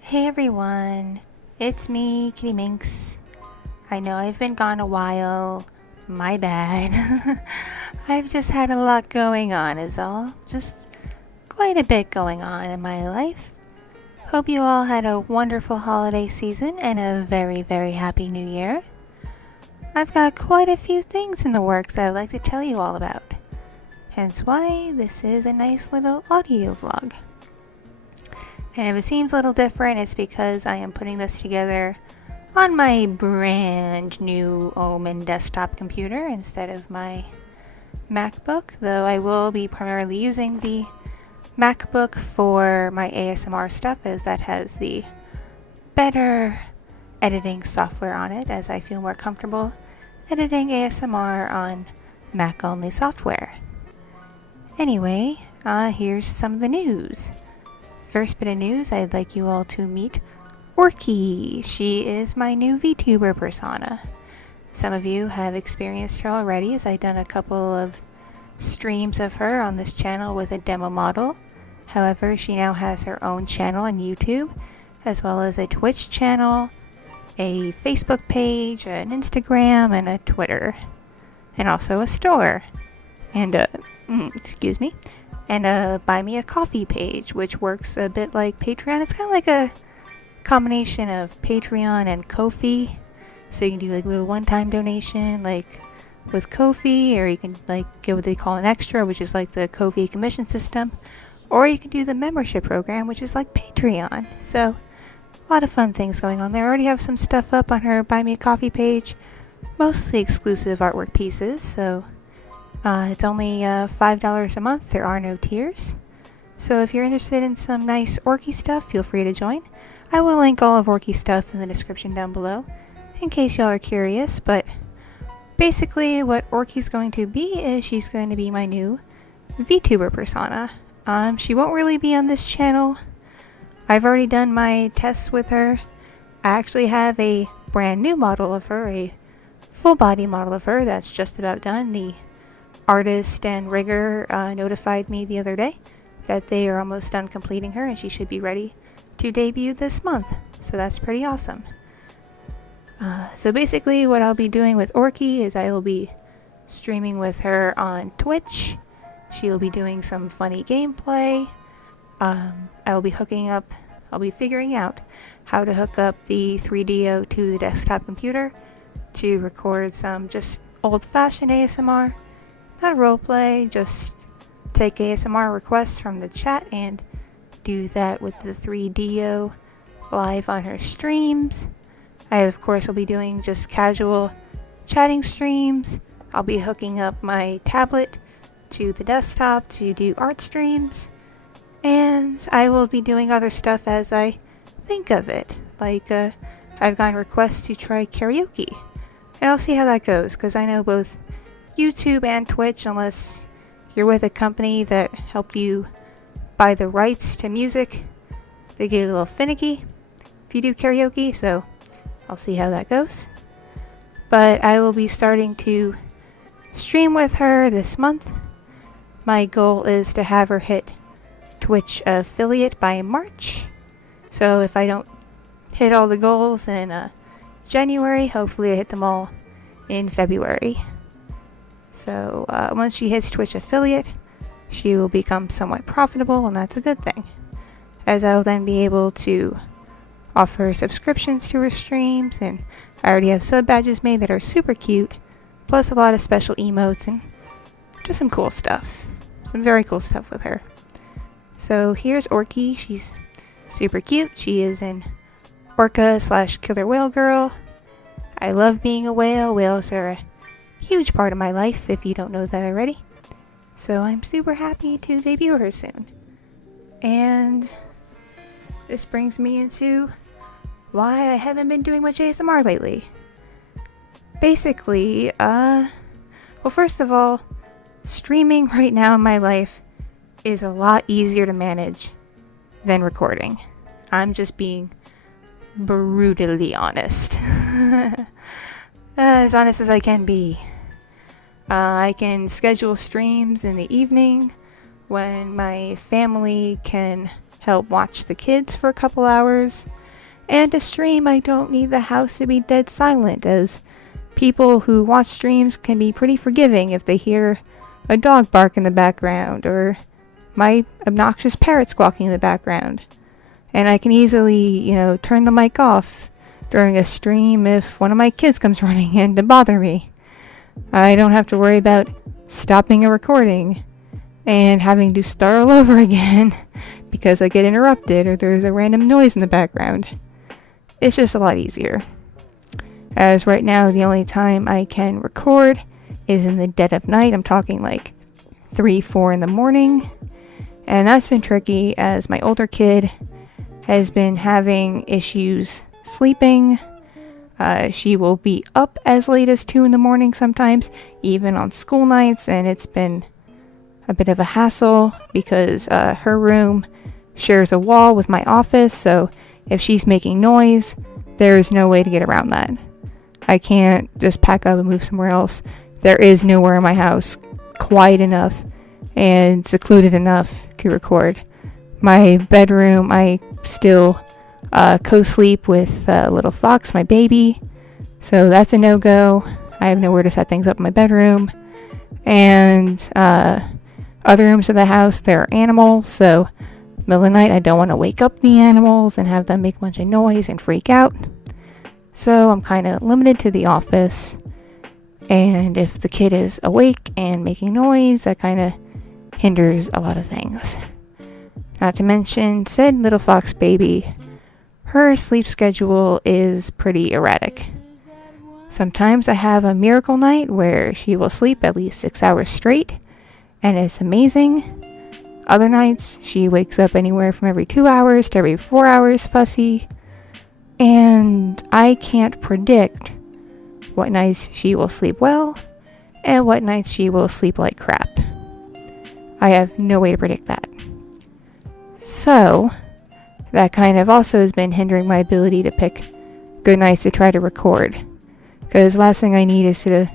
Hey everyone, it's me, Kitti Minx. I know I've been gone a while, my bad. I've just had a lot going on, is all. Just quite a bit going on in my life. Hope you all had a wonderful holiday season and a very, very happy new year. I've got quite a few things in the works I would like to tell you all about. Hence why this is a nice little audio vlog. And if it seems a little different, it's because I am putting this together on my brand new Omen desktop computer instead of my MacBook, though I will be primarily using the MacBook for my ASMR stuff, as that has the better editing software on it, as I feel more comfortable editing ASMR on Mac-only software. Anyway, here's some of the news. First bit of news, I'd like you all to meet Orki. She is my new VTuber persona. Some of you have experienced her already, as I've done a couple of streams of her on this channel with a demo model. However, she now has her own channel on YouTube, as well as a Twitch channel, a Facebook page, an Instagram, and a Twitter. And also a store. And excuse me. And a Buy Me a Coffee page, which works a bit like Patreon. It's kind of like a combination of Patreon and Ko-fi. So you can do like a little one-time donation, like with Ko-fi, or you can like get what they call an extra, which is like the Ko-fi commission system. Or you can do the membership program, which is like Patreon. So a lot of fun things going on there. I already have some stuff up on her Buy Me a Coffee page, mostly exclusive artwork pieces. So it's only $5 a month. There are no tiers. So if you're interested in some nice Orki stuff, feel free to join. I will link all of Orki stuff in the description down below, in case y'all are curious. But basically what Orki's going to be is she's going to be my new VTuber persona. She won't really be on this channel. I've already done my tests with her. I actually have a brand new model of her, a full body model of her that's just about done. The artist and rigger notified me the other day that they are almost done completing her and she should be ready to debut this month. So that's pretty awesome. So basically what I'll be doing with Orki is I will be streaming with her on Twitch. She'll be doing some funny gameplay. I'll be figuring out how to hook up the 3DO to the desktop computer to record some just old-fashioned ASMR. Not roleplay, just take ASMR requests from the chat and do that with the 3DO live on her streams. I, of course, will be doing just casual chatting streams. I'll be hooking up my tablet to the desktop to do art streams. And I will be doing other stuff as I think of it. Like, I've gotten requests to try karaoke. And I'll see how that goes, because I know both YouTube and Twitch, unless you're with a company that helped you buy the rights to music, they get a little finicky if you do karaoke, so I'll see how that goes. But I will be starting to stream with her this month. My goal is to have her hit Twitch affiliate by March. So if I don't hit all the goals in January, hopefully I hit them all in February. So once she hits Twitch affiliate, she will become somewhat profitable, and that's a good thing, as I will then be able to offer subscriptions to her streams, and I already have sub badges made that are super cute, plus a lot of special emotes and just some cool stuff. Some very cool stuff with her. So here's Orki. She's super cute. She is an orca/killer whale girl. I love being a whale. Whales are a huge part of my life, if you don't know that already. So I'm super happy to debut her soon. And this brings me into why I haven't been doing much ASMR lately. Basically, well, first of all, streaming right now in my life is a lot easier to manage than recording. I'm just being brutally honest. As honest as I can be. I can schedule streams in the evening when my family can help watch the kids for a couple hours. And to stream, I don't need the house to be dead silent, as people who watch streams can be pretty forgiving if they hear a dog bark in the background or my obnoxious parrot squawking in the background. And I can easily, turn the mic off during a stream if one of my kids comes running in to bother me. I don't have to worry about stopping a recording and having to start all over again because I get interrupted or there's a random noise in the background. It's just a lot easier. As right now, the only time I can record is in the dead of night. I'm talking like 3, 4 in the morning. And that's been tricky as my older kid has been having issues sleeping. She will be up as late as 2 in the morning sometimes, even on school nights, and it's been a bit of a hassle because her room shares a wall with my office, so if she's making noise, there's no way to get around that. I can't just pack up and move somewhere else. There is nowhere in my house quiet enough and secluded enough to record. My bedroom, I still co-sleep with little Fox, my baby, so that's a no-go. I have nowhere to set things up in my bedroom. And other rooms of the house, there are animals, so middle of the night I don't want to wake up the animals and have them make a bunch of noise and freak out. So I'm kind of limited to the office, and if the kid is awake and making noise, that kind of hinders a lot of things. Not to mention, said little Fox baby, her sleep schedule is pretty erratic. Sometimes I have a miracle night where she will sleep at least 6 hours straight, and it's amazing. Other nights, she wakes up anywhere from every 2 hours to every 4 hours fussy, and I can't predict what nights she will sleep well and what nights she will sleep like crap. I have no way to predict that. So, that kind of also has been hindering my ability to pick good nights to try to record. Because last thing I need is to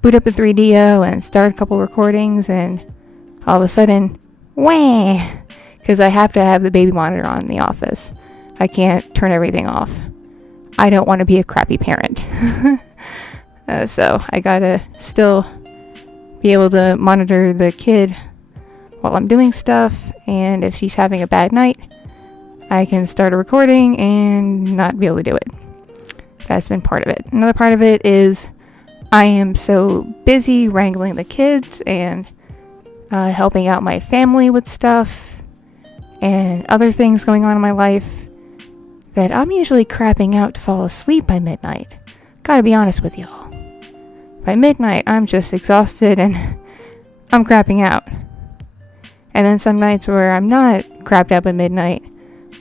boot up a 3DO and start a couple recordings and all of a sudden, wah! Because I have to have the baby monitor on in the office. I can't turn everything off. I don't want to be a crappy parent. So I gotta still be able to monitor the kid while I'm doing stuff, and if she's having a bad night, I can start a recording and not be able to do it. That's been part of it. Another part of it is I am so busy wrangling the kids and helping out my family with stuff and other things going on in my life that I'm usually crapping out to fall asleep by midnight. Gotta be honest with y'all. By midnight, I'm just exhausted and I'm crapping out. And then some nights where I'm not crapped out by midnight,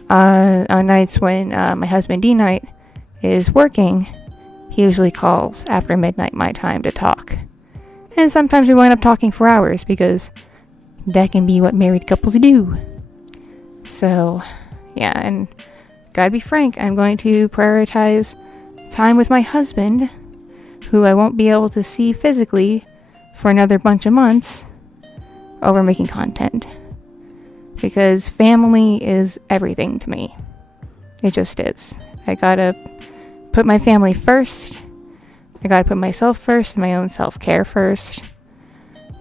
on nights when my husband D-Night is working, he usually calls after midnight my time to talk. And sometimes we wind up talking for hours because that can be what married couples do. So, yeah, and gotta be frank, I'm going to prioritize time with my husband, who I won't be able to see physically for another bunch of months, over making content. Because family is everything to me. It just is. I gotta put my family first. I gotta put myself first, my own self-care first.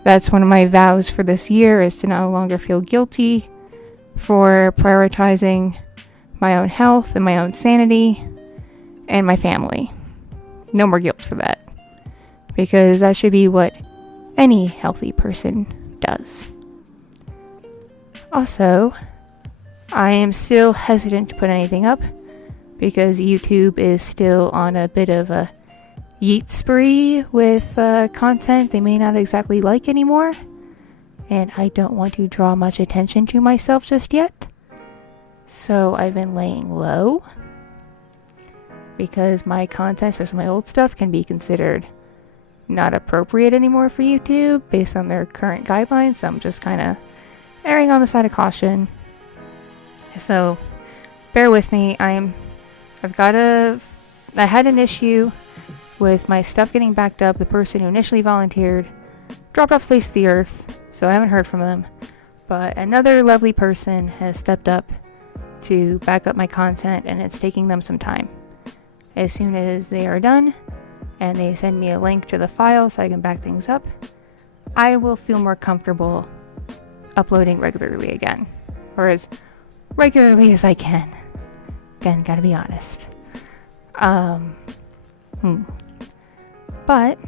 That's one of my vows for this year, is to no longer feel guilty for prioritizing my own health and my own sanity and my family. No more guilt for that. Because that should be what any healthy person does. Also, I am still hesitant to put anything up because YouTube is still on a bit of a yeet spree with content they may not exactly like anymore, and I don't want to draw much attention to myself just yet. So I've been laying low because my content, especially my old stuff, can be considered not appropriate anymore for YouTube based on their current guidelines. So I'm just kind of erring on the side of caution. So bear with me. I had an issue with my stuff getting backed up. The person who initially volunteered dropped off the face of the earth, so I haven't heard from them. But another lovely person has stepped up to back up my content, and it's taking them some time. As soon as they are done and they send me a link to the file so I can back things up, I will feel more comfortable uploading regularly again, or as regularly as I can. Again, gotta be honest. But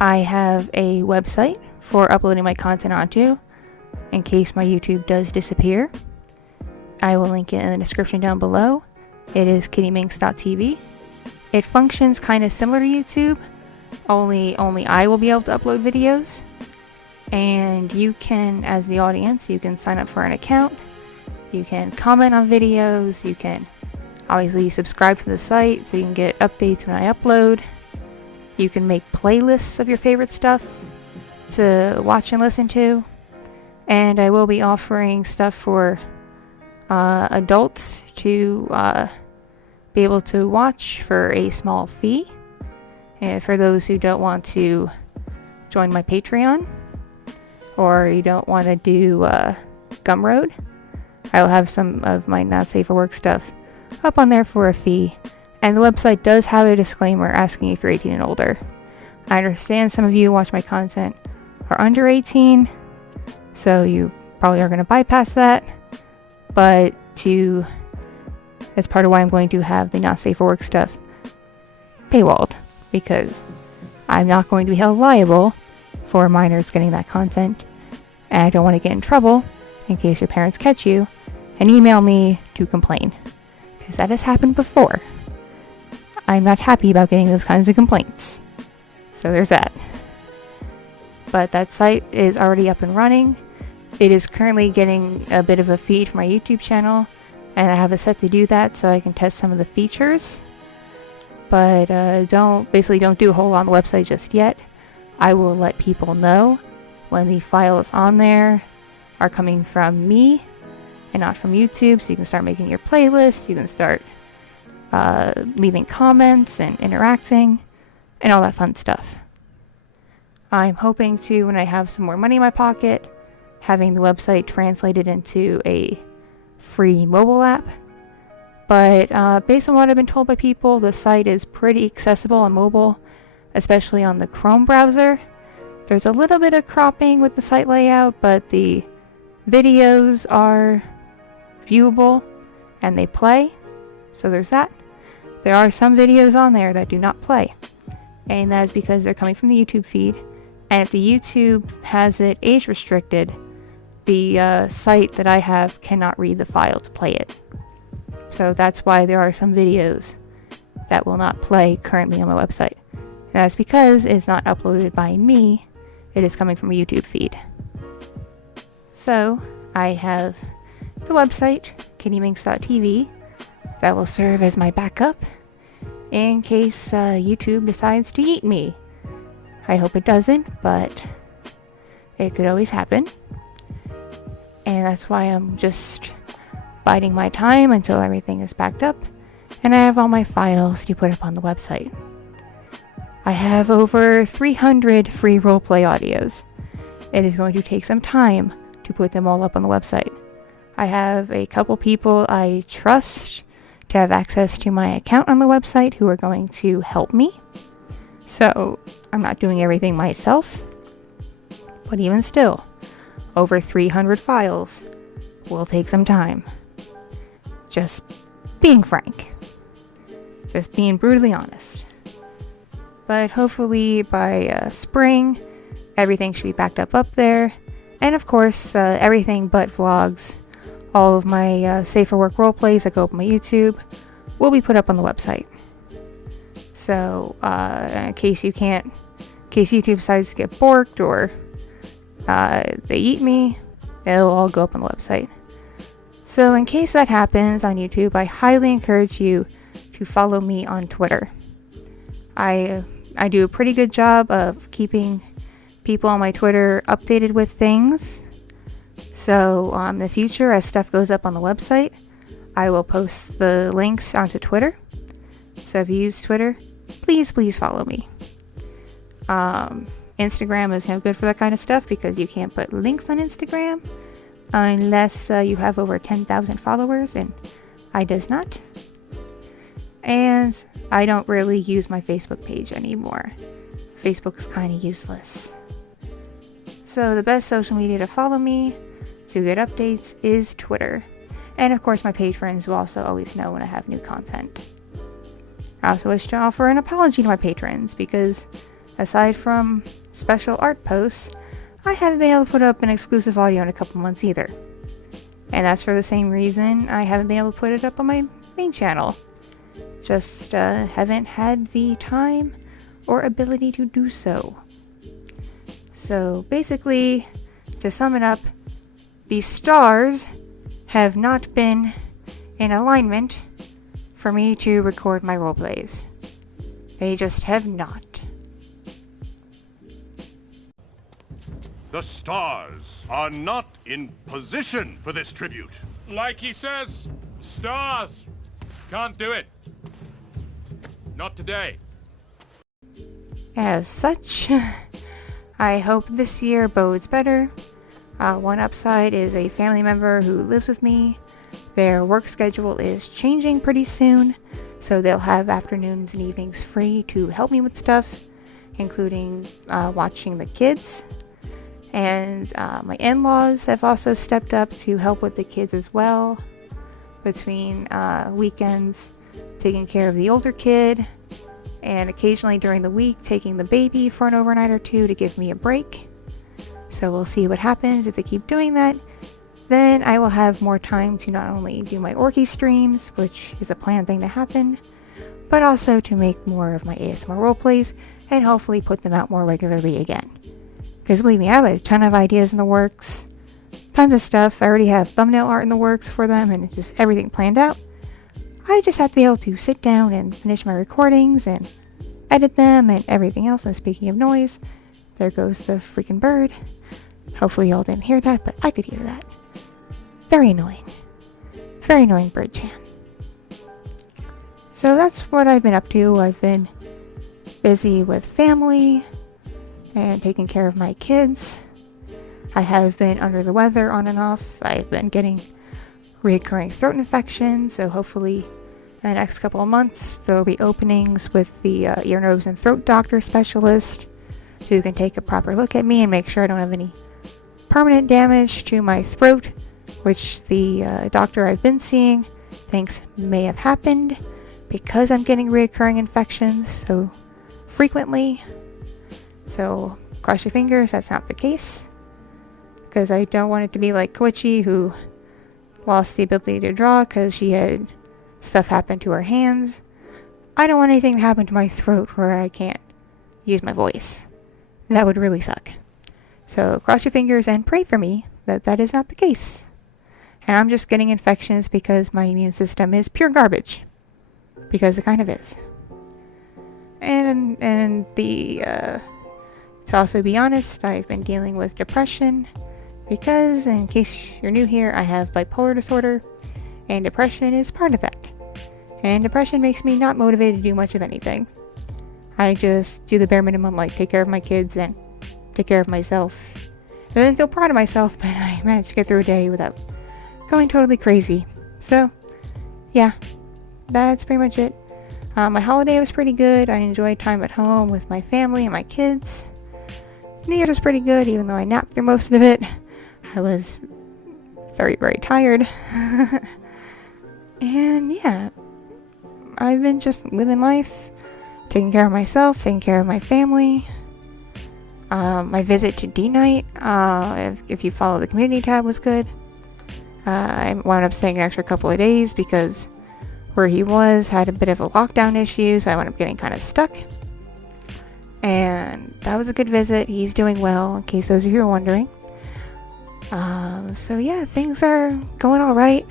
I have a website for uploading my content onto in case my YouTube does disappear. I will link it in the description down below. It is kittyminx.tv. It functions kind of similar to YouTube, only I will be able to upload videos. And you can, as the audience, you can sign up for an account. You can comment on videos. You can obviously subscribe to the site so you can get updates when I upload. You can make playlists of your favorite stuff to watch and listen to. And I will be offering stuff for adults to be able to watch for a small fee. And for those who don't want to join my Patreon, or you don't want to do Gumroad, I will have some of my not safe for work stuff up on there for a fee. And the website does have a disclaimer asking if you're 18 and older. I understand some of you who watch my content are under 18, so you probably are going to bypass that. But that's part of why I'm going to have the not safe for work stuff paywalled, because I'm not going to be held liable for minors getting that content, and I don't want to get in trouble in case your parents catch you and email me to complain, because that has happened before. I'm not happy about getting those kinds of complaints. So there's that. But that site is already up and running. It is currently getting a bit of a feed for my YouTube channel, and I have it set to do that so I can test some of the features. But don't do a whole lot on the website just yet. I will let people know when the files on there are coming from me and not from YouTube, so you can start making your playlists, you can start leaving comments and interacting and all that fun stuff. I'm hoping to, when I have some more money in my pocket, having the website translated into a free mobile app. But based on what I've been told by people, the site is pretty accessible on mobile, especially on the Chrome browser. There's a little bit of cropping with the site layout, but the videos are viewable and they play. So there's that. There are some videos on there that do not play, and that is because they're coming from the YouTube feed. And if the YouTube has it age restricted, the site that I have cannot read the file to play it. So that's why there are some videos that will not play currently on my website. And that's because it's not uploaded by me, it is coming from a YouTube feed. So I have the website, kittyminx.tv, that will serve as my backup in case YouTube decides to yeet me. I hope it doesn't, but it could always happen. And that's why I'm just biding my time until everything is backed up and I have all my files to put up on the website. I have over 300 free roleplay audios. It is going to take some time to put them all up on the website. I have a couple people I trust to have access to my account on the website who are going to help me. So I'm not doing everything myself, but even still, over 300 files will take some time. Just being frank. Just being brutally honest. But hopefully by spring, everything should be backed up there. And of course, everything but vlogs, all of my safer work roleplays that go up on my YouTube, will be put up on the website. So in case YouTube decides to get borked or they eat me, it'll all go up on the website. So in case that happens on YouTube, I highly encourage you to follow me on Twitter. I do a pretty good job of keeping people on my Twitter updated with things. So in the future, as stuff goes up on the website, I will post the links onto Twitter. So if you use Twitter, please follow me. Instagram is no good for that kind of stuff because you can't put links on Instagram. unless you have over 10,000 followers, and I does not. And I don't really use my Facebook page anymore. Facebook is kind of useless. So the best social media to follow me to get updates is Twitter. And of course my page friends will also always know when I have new content. I also wish to offer an apology to my patrons because aside from special art posts, I haven't been able to put up an exclusive audio in a couple months either. And that's for the same reason I haven't been able to put it up on my main channel. Just haven't had the time or ability to do so. So basically, to sum it up, the stars have not been in alignment for me to record my roleplays. They just have not. The stars are not in position for this tribute. Like he says, stars. Can't do it. Not today. As such, I hope this year bodes better. One upside is a family member who lives with me. Their work schedule is changing pretty soon, so they'll have afternoons and evenings free to help me with stuff, including watching the kids. And my in-laws have also stepped up to help with the kids as well, between weekends taking care of the older kid, and occasionally during the week taking the baby for an overnight or two to give me a break. So we'll see what happens if they keep doing that. Then I will have more time to not only do my Orki streams, which is a planned thing to happen, but also to make more of my ASMR roleplays and hopefully put them out more regularly again. Because believe me, I have a ton of ideas in the works, tons of stuff. I already have thumbnail art in the works for them and just everything planned out. I just have to be able to sit down and finish my recordings and edit them and everything else. And speaking of noise, there goes the freaking bird. Hopefully y'all didn't hear that, but I could hear that. Very annoying. Very annoying bird chan. So that's what I've been up to. I've been busy with family and taking care of my kids. I have been under the weather on and off. I've been getting recurring throat infections, so hopefully in the next couple of months there will be openings with the ear, nose, and throat doctor specialist who can take a proper look at me and make sure I don't have any permanent damage to my throat, which the doctor I've been seeing thinks may have happened because I'm getting recurring infections so frequently. So cross your fingers that's not the case, because I don't want it to be like Koichi, who lost the ability to draw because she had stuff happen to her hands. I don't want anything to happen to my throat where I can't use my voice. That would really suck. So cross your fingers and pray for me that that is not the case. And I'm just getting infections because my immune system is pure garbage. Because it kind of is. And to also be honest, I've been dealing with depression because, in case you're new here, I have bipolar disorder, and depression is part of that. And depression makes me not motivated to do much of anything. I just do the bare minimum, like take care of my kids and take care of myself. And then feel proud of myself that I managed to get through a day without going totally crazy. So, yeah, that's pretty much it. My holiday was pretty good. I enjoyed time at home with my family and my kids. New Year's was pretty good, even though I napped through most of it. I was very, very tired. And yeah, I've been just living life, taking care of myself, taking care of my family. My visit to D-Night, if you follow the community tab, was good. I wound up staying an extra couple of days because where he was had a bit of a lockdown issue, so I wound up getting kind of stuck. And that was a good visit. He's doing well, in case those of you are wondering. So yeah, things are going alright.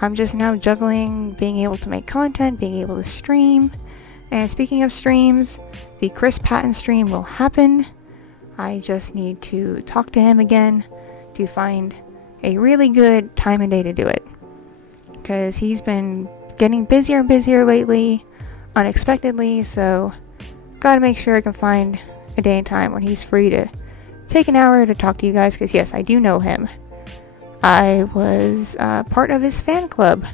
I'm just now juggling being able to make content, being able to stream. And speaking of streams, the Chris Patton stream will happen. I just need to talk to him again to find a really good time and day to do it. Because he's been getting busier and busier lately, unexpectedly, so gotta make sure I can find a day and time when he's free to take an hour to talk to you guys, because yes, I do know him. I was part of his fan club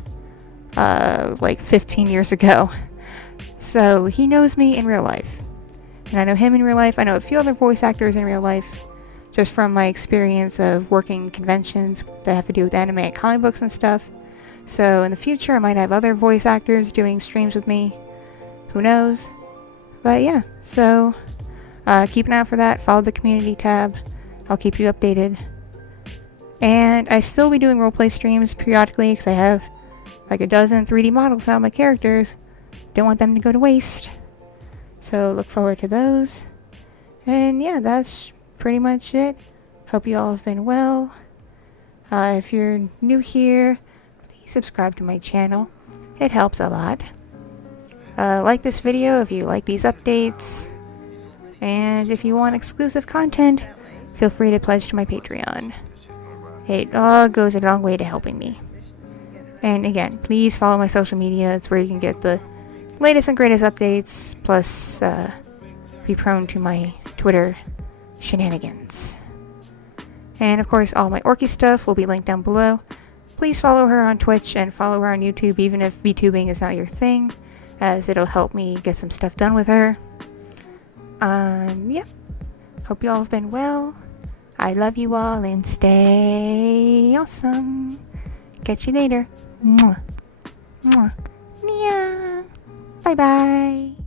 like 15 years ago. So he knows me in real life. And I know him in real life. I know a few other voice actors in real life, just from my experience of working conventions that have to do with anime and comic books and stuff. So in the future, I might have other voice actors doing streams with me. Who knows? But yeah, so keep an eye out for that. Follow the community tab. I'll keep you updated. And I still be doing roleplay streams periodically because I have like a dozen 3D models out of my characters. Don't want them to go to waste. So look forward to those. And yeah, that's pretty much it. Hope you all have been well. If you're new here, please subscribe to my channel. It helps a lot. Like this video if you like these updates. And if you want exclusive content, feel free to pledge to my Patreon. It all goes a long way to helping me. And again, please follow my social media. It's where you can get the latest and greatest updates, plus be prone to my Twitter shenanigans. And of course, all my Orki stuff will be linked down below. Please follow her on Twitch and follow her on YouTube, even if VTubing is not your thing, as it'll help me get some stuff done with her. Yeah. Hope you all have been well. I love you all and stay awesome. Catch you later. Mwah. Mwah. Nia. Bye bye.